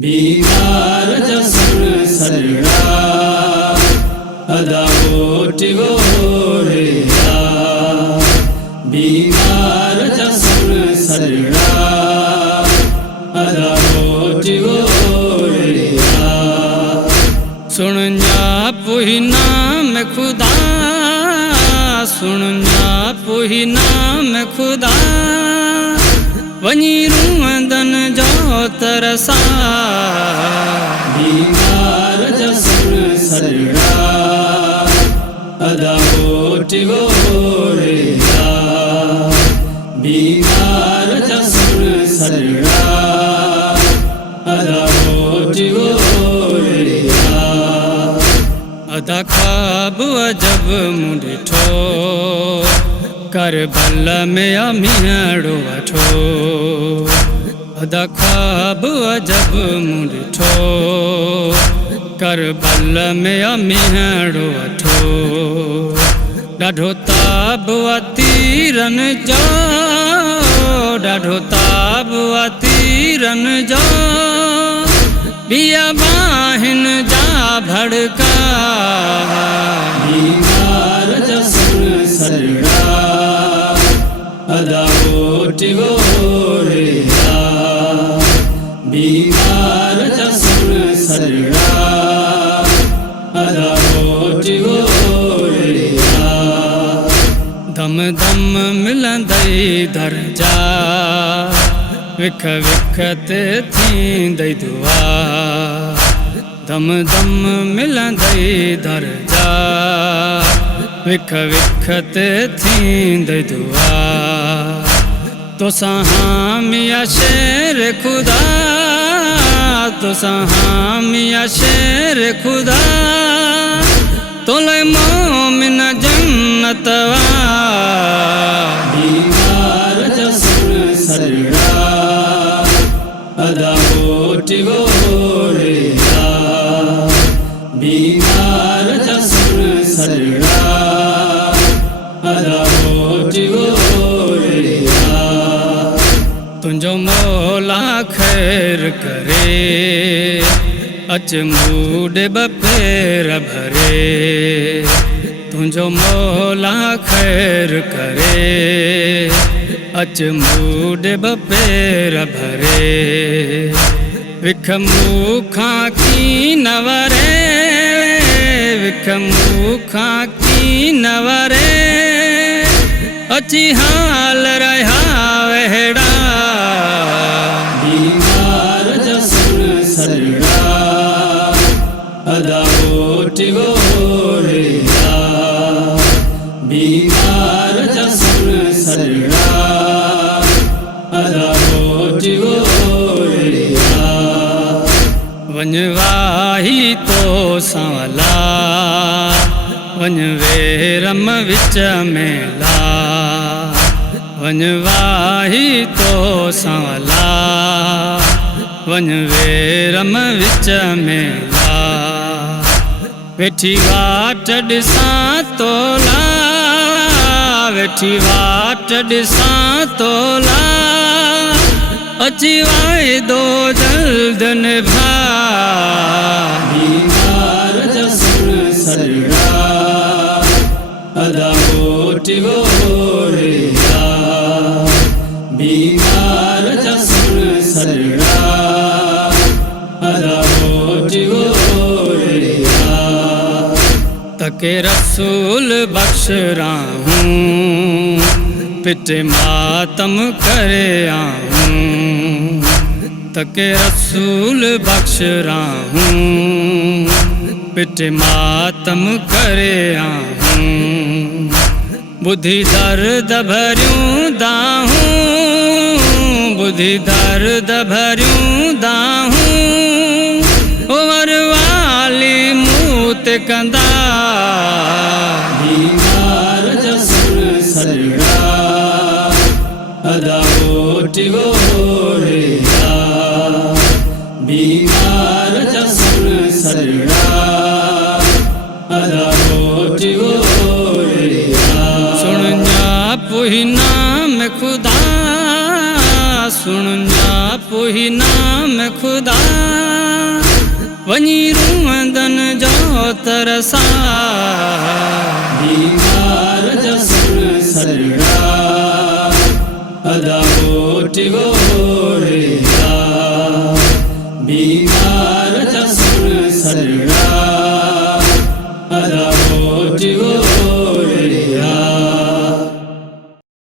बीमार जसन सरड़ा अदावोटी गोरेया बीमार जसन सरड़ा अदावोटी गोरेया सुन जा पुही नाम खुदा सुन जा पुही नाम खुदा वनी रूंदन जो तरसा बीमार जसन सरड़ा अदावोटी गोरेया बीमार जसन सरड़ा अदावोटी गोरेया अदा ख्वाब अजब मुंडिठो करबल में अमीड़ो अठो अदा ख्वाब अजब मुंडिठो करबल में अमीड़ो अठो ॾाढो ताब तीरन जो ॾाढो ताब तीरन जो बियाबाहिन जा भड़का बीमार जसन सरड़ा अदावोटी गोरेया बीमार जसन सरड़ा अदावोटी गोरेया दम दम मिलंदई दर्जा विख विख ते थींदई दुआ दम दम मिलंदई दर्जा विख विख ते थींदई दुआ तोसां हामिया शेर खुदा तोसां हामिया शेर खुदा तोले मोमिन जन्नत वा बीमार जसन सरड़ा अदावोटी गोरेया बीमार जसन सरड़ा अदावोटी गोरेया तुंजो मौला खैर करे अच मूड बपेर भरे तुंजो मौला खैर करे अच मूड बपेर भरे विख मूखा की नवरे विख मूखा की नवरे अची हाल रहा वेड़ा बीमार जसन सरड़ा अदावोटी गोरेया बीमार जसन सरड़ा अदावोटी गोरेया वनवाही तो सांवला वन वेरम विच में ला वनवाही तो सांवला वन वेरम विच में ला वेठी वाट ॾिसां तोला वेठी वाट ॾिसां तोला अची वाइदो जल्द निभा बीमार जसन सरड़ा अदावोटी गोरेया बीमार जसन सरड़ा अदावोटी गोरेया तके रसूल बख्श राहूं पिट मातम करे आहूं तके रसूल बख्श राहूं पिट मातम करे आहूं बुद्धि दर्द भरियूं दाहूं बुद्धि दर्द भरियूं दाहूं उमर वाली मूत कंदा बीमार जसन सरड़ा अदावोटी गोरेया बीमार जसन सरड़ा अदावोटी गोरेया सुन जा पुही नाम खुदा सुन जा पुही नाम खुदा। वञी रूहंदन जो तरसा बीमार जसन सरड़ा अदा होटी हो रे बीमार जसन सरड़ा